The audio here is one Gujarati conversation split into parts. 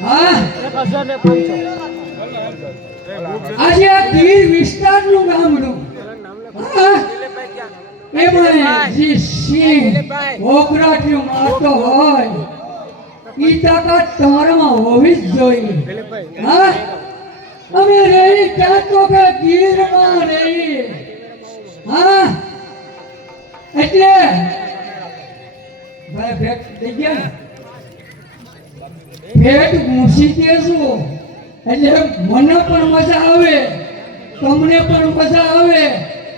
હા આજે આ ગીર વિસ્તારનું ગામડું હા એમાં જે સિંહ ઓગરાટીઓ મારતો હોય ઈ તાકાત તમારામાં હોવી જ જોઈએ હા અમે રહી ક્યાં તો કે ગીરમાં રહી હા એટલે ભાઈ ભેટ થઈ ગયા ભેટ મૂસી દેશું એટલે મને પણ મજા આવે તમને પણ મજા આવે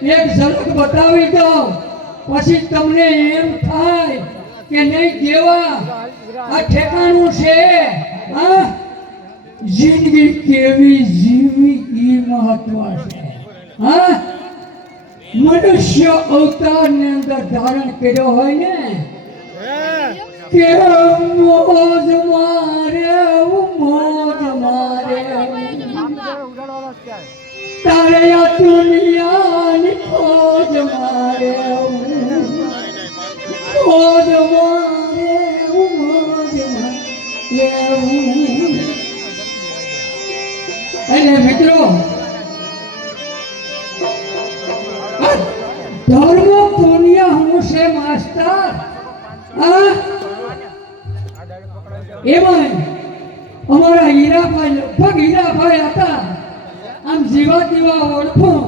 એક ઝલક બતાવી દઉં પછી તમને એમ થાય કે નહીં દેવા આ ઠેકાણું છે હા જિંદગી કેવી જીવી ઈ મહત્વ છે હા મનુષ્ય અવતારની અંદર ધારણ કર્યો હોય ને કે મોજ મારે તારે આ દુનિયાની મોજ મારે મોજ મારે એટલે મિત્રો ધર્મ પુણ્ય હું છે માસ્ટર એમાં અમારા હીરાભાઈ લગભગ હીરાભાઈ હતા આમ જીવા દીવા ઓળખું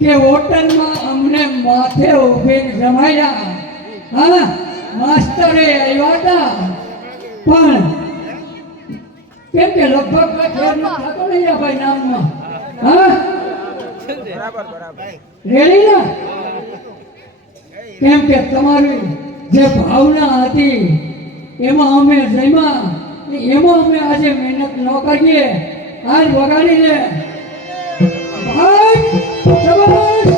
કે હોટલમાં અમને માથે ઉભીને જમાયા હા માસ્ટરે આવ્યા હતા પણ કેમ કે લગભગ ફેર ન થતો ને હીરાભાઈ નામમાં હા રેડી ને કેમ કે તમારી જે ભાવના હતી એમાં અમે જમ્યા એમાં અમે આજે મહેનત ન કરીએ આજ વગાડી લે ભાઈ શાબાશ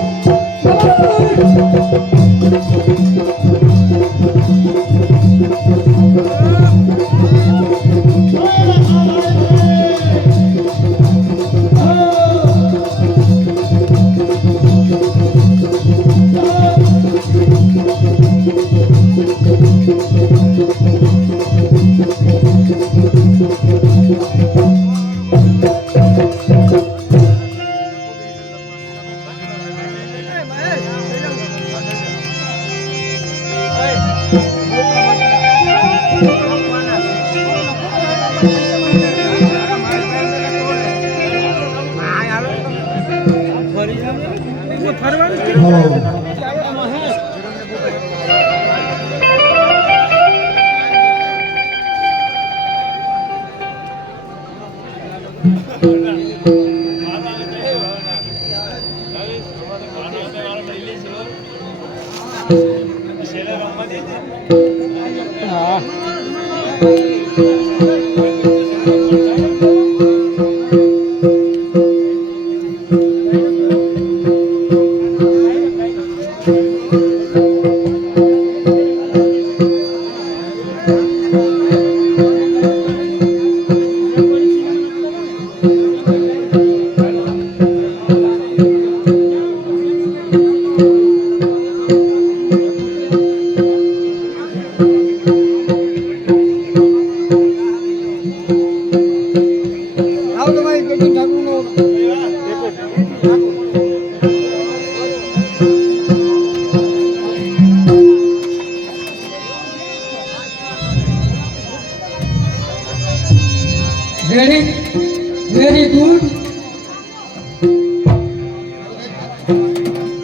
Very good.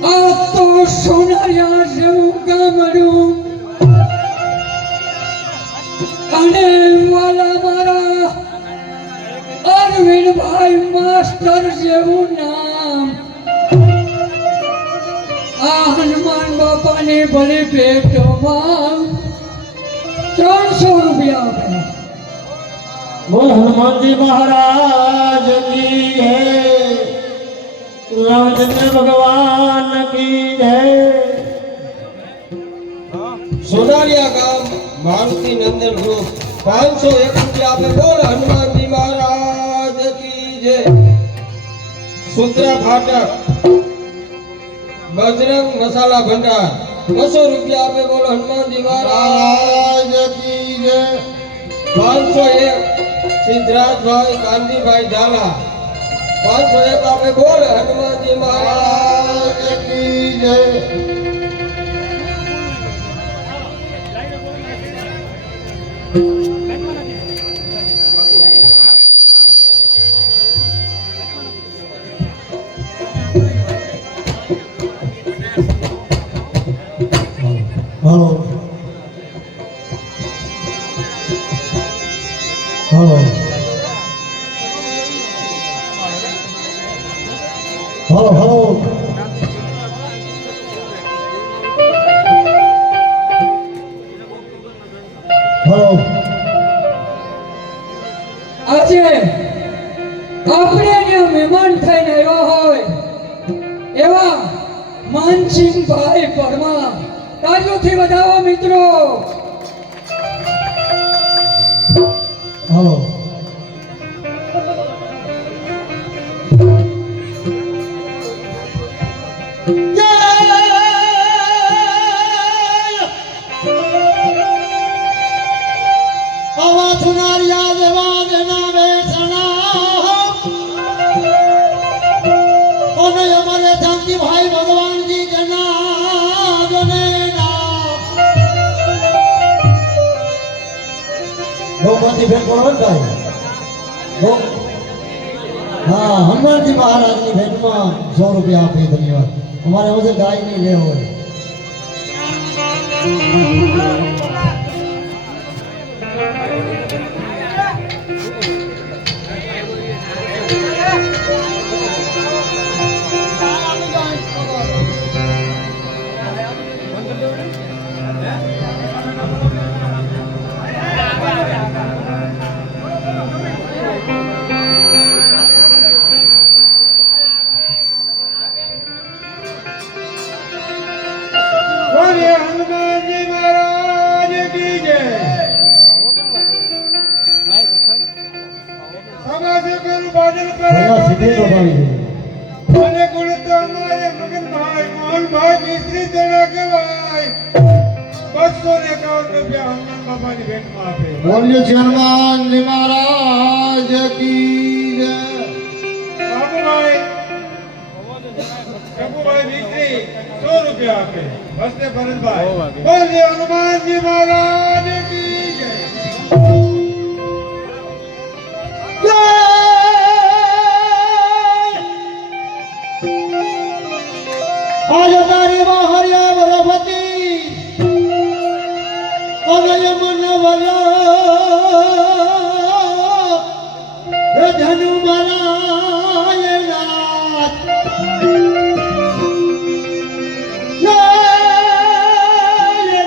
આ તો સોનારિયા જેવું ગામડું અને વાલા મારા અરવિંદભાઈ માસ્ટર જેવું નામ આ હનુમાન બાપાની ભલે ભેટમાં 300 રૂપિયા આપે बोल हनुमान जी महाराज की है रामचंद्र भगवान की है सोनारिया गांव मारुति नंदन ग्रुप 501 रुपया पे बोल हनुमान जी महाराज की जय सूत्रा फाटक बजरंग मसाला भंडार 200 रुपया पे बोल हनुमान जी महाराज की जय 501 સિદ્ધરાજભાઈ કાનજીભાઈ ઝાલા 501 આપે બોલ હનુમાનજી મહારાજ કી જય હાલો હાલો હાલો હાલો હાલો આજે આપણે અહીંયા મહેમાન થઈને આવ્યા હોય એવા માનસિંહભાઈ પરમાર તાળીઓથી વધાવો મિત્રો. હાલો આવા સુનારિયા દેવા દેના બેસણા અને અમારે શાંતિભાઈ ભગવાનજી જના ગૌમતી બેન કોણભાઈ હા હનુમાનજી મહારાજની ભેટમાં 100 રૂપિયા આપી. ધન્યવાદ. અમારે હવે ગાય નહીં લેવો હોય. બોલે હનુમાનજી મહારાજ કી જય સમાજે ગુરુ બાદલ પર પહેલા સીધી દબાવી દે. અને ગુરુ તો અમારે મગનભાઈ મોહનભાઈ મિસ્ત્રી જણા કહેવાય 251 રૂપિયા હનુમાન બાપાની ભેટમાં આપે. બોલ્યો છે હનુમાનજી મહારાજ કી જય. બાબુભાઈ બાબુભાઈ મિસ્ત્રી 100 રૂપિયા આપે. હસ્તે ભરતભાઈ બોલે હનુમાનજી મહારાજ કી જય આજ તારી મહાર્યા બરફતી અનય મન વલો ધનુ મારા નાથ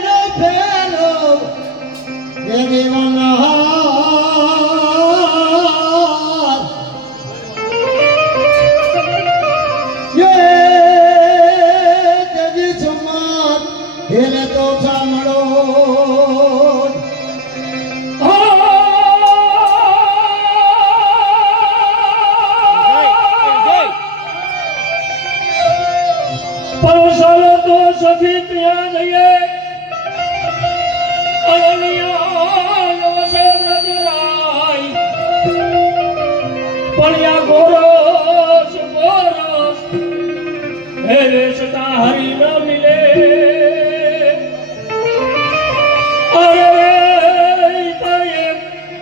નો ફેરો એ દેવના એને તો સાંભળો પરોસાલો તો સખી ત્યાં જઈએ અરણ્યનો વસે નજરાય પડ્યા ગોરસ ગોરસ હે વેશતા હરી ન મિલે અરે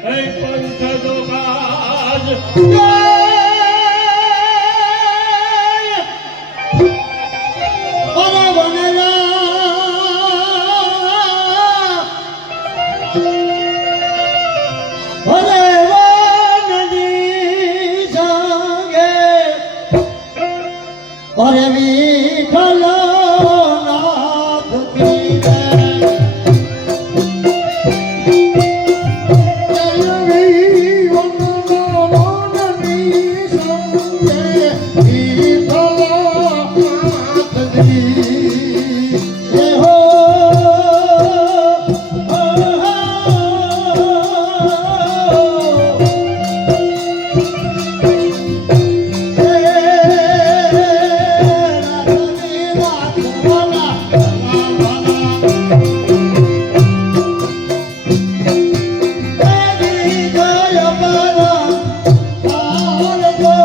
હે પંથ દોગાજ અરે વનરા અરે વનની સંગે અરે વિઠ્ઠલ નાથ કી જય. જય વી વંદના મોનની અમારા પાર ગો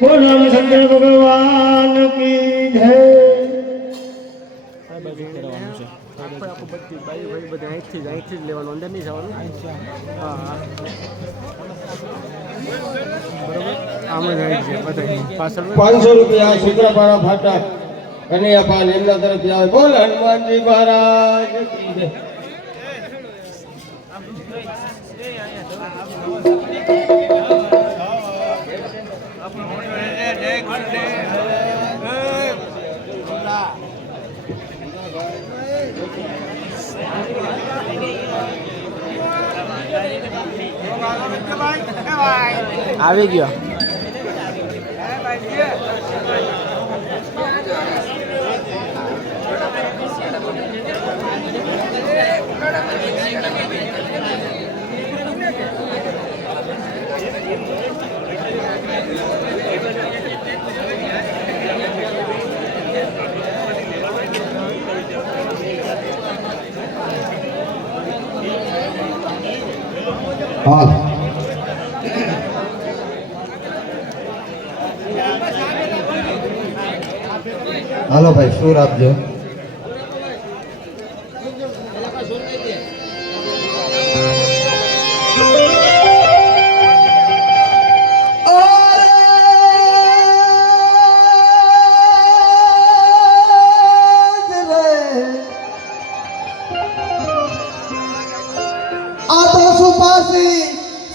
બોલ રામચંદ્ર ભગવાન કી જય. ₹500 સૂત્રાપાડા ફાટક કનૈયાપાલ એમના તરફથી આવે. બોલ હનુમાનજી મહારાજ કી જય. આવી ગયો. હાલ હાલો ભાઈ સુર આપજો. આ તો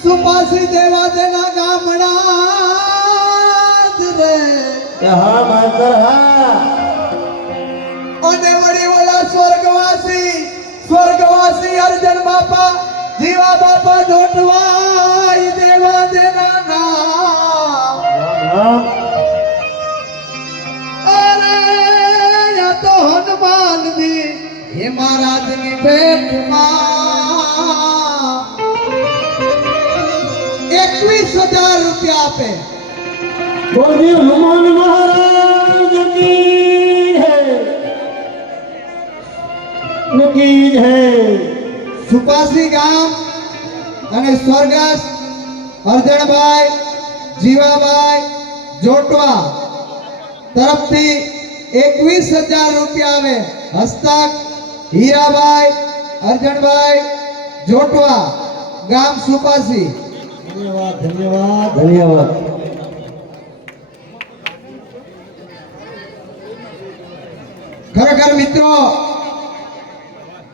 સુપાસી દેવા દેના ગામડા જ રે. હા માતર હા. અને વળી ઓલા સ્વર્ગવાસી અર્જન બાપા જીવા બાપા જોટવાય દેવા દેના ગામ. રામ અરે આ તો હનુમાનજી હે મહારાજની ભેટમાં 21,000 રૂપિયા આપે. બોલી હનુમાન મહારાજ કી જય. કી જય. સુપાસી ગામ અને સ્વર્ગસ્થ અર્જણભાઈ જીવાભાઈ જોટવા તરફથી 21,000 રૂપિયા આવે. હસ્તક હીરાભાઈ અર્જણભાઈ જોટવા ગામ સુપાસી. ધન્યવાદ ધન્યવાદ. ધન્યવાદ. ખરેખર મિત્રો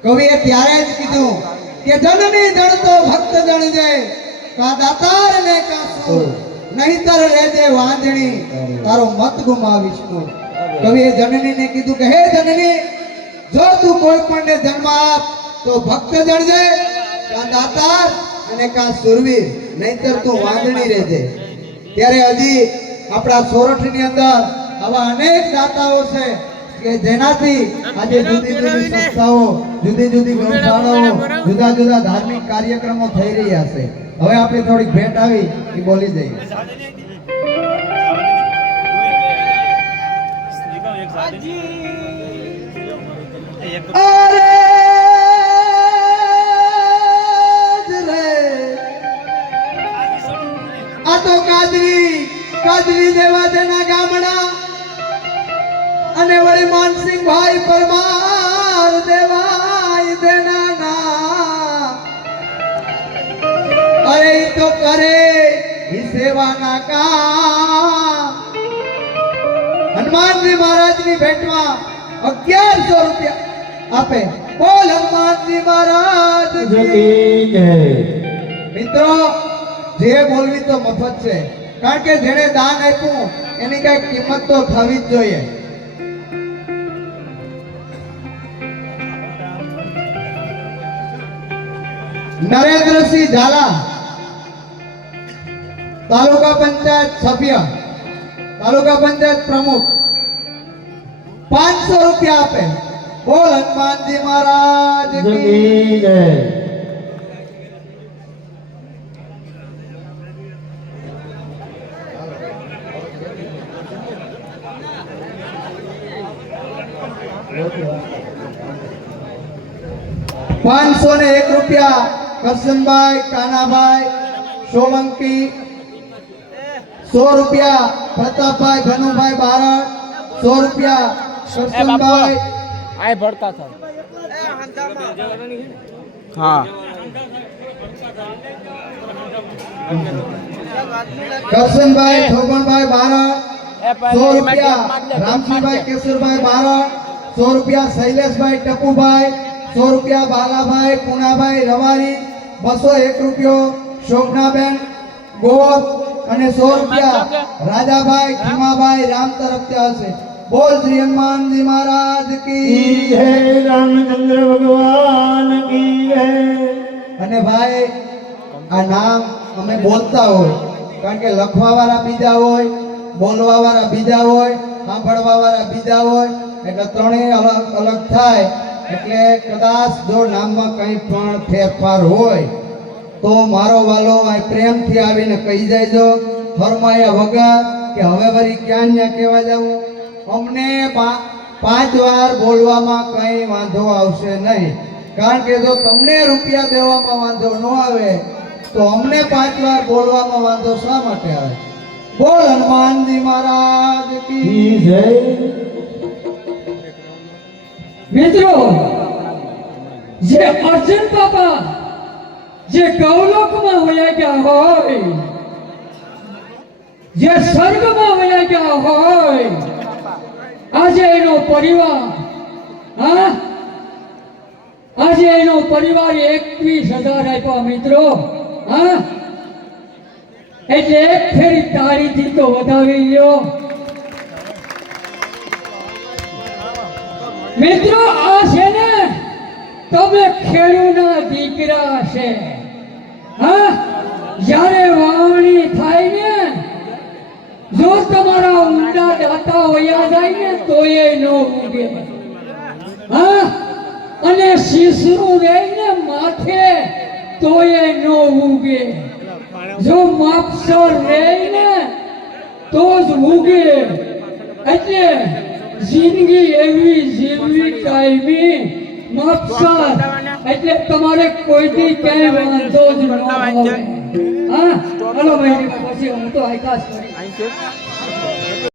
કવિએ ત્યારે જ કીધું કે જનની જણતો ભક્ત જણજે કા દાતાર ને કા સૂર નહીતર રહેજે વાંજણી તારો મત ગુમાવીશ તું. કવિએ જનનીને કીધું કે હે જનની જો તું કોઈ પણ ને જન્મ આપ તો ભક્ત જણજે કા દાતાર અને કા સુરવીર નહીતર તું વાંજણી રહેજે. ત્યારે હજી આપણા સોરઠની અંદર આવા અનેક દાતાઓ છે કે જેનાથી આજે જુદી જુદી સંસ્થાઓ જુદી જુદી ગૌશાળાઓ જુદા જુદા ધાર્મિક કાર્યક્રમો થઈ રહ્યા છે. હવે આપણે થોડીક ભેટ આવી એ બોલી જઈએ. અરે આ તો કાજરી દેવા દેના ગામડા અને વળી માનસિંહભાઈ પરમાર દેવાય દેના ના. અરે ઈ તો કરે ઈ સેવાના કામ. હનુમાનજી મહારાજની ભેટમાં 1100 રૂપિયા આપે. બોલ હનુમાનજી મહારાજ કી જય. મિત્રો જે બોલવી તો મફત છે કારણ કે જેણે દાન આપ્યું એની કઈ કિંમત તો થવી જ જોઈએ. નરેન્દ્રસિંહ ઝાલા તાલુકા પંચાયત સભ્ય તાલુકા પંચાયત પ્રમુખ 500 રૂપિયા આપે. બોલ હનુમાનજી મહારાજ કી કી જય. 501 રૂપિયા કરશનભાઈ કાનાભાઈ સોલંકી 100 રૂપિયા પ્રતાપભાઈ ભનુભાઈ બારડ, 100 રૂપિયા કરશનભાઈ આય ભરતા था हाँ કરશનભાઈ થોગણભાઈ બારડ, 100 રૂપિયા રામજીભાઈ કેશુરભાઈ બારડ, 100 રૂપિયા શૈલેષભાઈ ટપુભાઈ, 100 રૂપિયા બાલાભાઈ પુનાભાઈ રવારી, 201 રૂપિયો શોભનાબેન ગોપ અને 100 રૂપિયા રાજાભાઈ ખીમાભાઈ રામ તરફથી આવશે. બોલ શ્રી હનુમાનજી મહારાજ કી की है रामचंद्र भगवान की है અને ભાઈ આ નામ અમે બોલતા હોય કારણ કે લખવા વાળા બીજા હોય, બોલવા વાળા બીજા હોય, સાંભળવા વાળા બીજા હોય એટલે ત્રણેય અલગ અલગ થાય. એટલે કદાચ જો નામમાં કંઈ પણ ફેરફાર હોય તો મારો વાલો આ પ્રેમથી આવીને કહી જાયજો ફરમાયા વગર કે હવે વળી ક્યાં ન્યા કહેવા જાવું. અમને 5 વાર બોલવામાં કંઈ વાંધો આવશે નહીં, કારણ કે જો તમને રૂપિયા દેવામાં વાંધો ન આવે તો અમને 5 વાર બોલવામાં વાંધો શા માટે આવે? બોલ હનુમાનજી મહારાજ કી की जय મિત્રો જે અર્જુન બાપા જે ગૌલોકમાં વયા ગયા હોય, જે સ્વર્ગમાં વયા ગયા હોય, આજે એનો પરિવાર આજે એનો પરિવાર 21,000 આપ્યા મિત્રો. એટલે એક ફેરી તાળીથી તો વધાવી લ્યો મિત્રો. આ છે ને તમે ખેડૂના દીકરા છે. જ્યારે વાવણી થાય ને જો તમારા ઊંડા દાતા વયા જાય ને તો એ નો ઉગે. અને શીશરું રહીને માથે તો એ નો ઉગે. જો માપસર રહીને તો જ ઉગે. એટલે જિંદગી એવી જીવવી કાયમી માપસર. એટલે તમારે કોઈથી ક્યાંય વાંધો જ ન આવે. હાલો ભાઈ પછી હું તો આકાશ કરી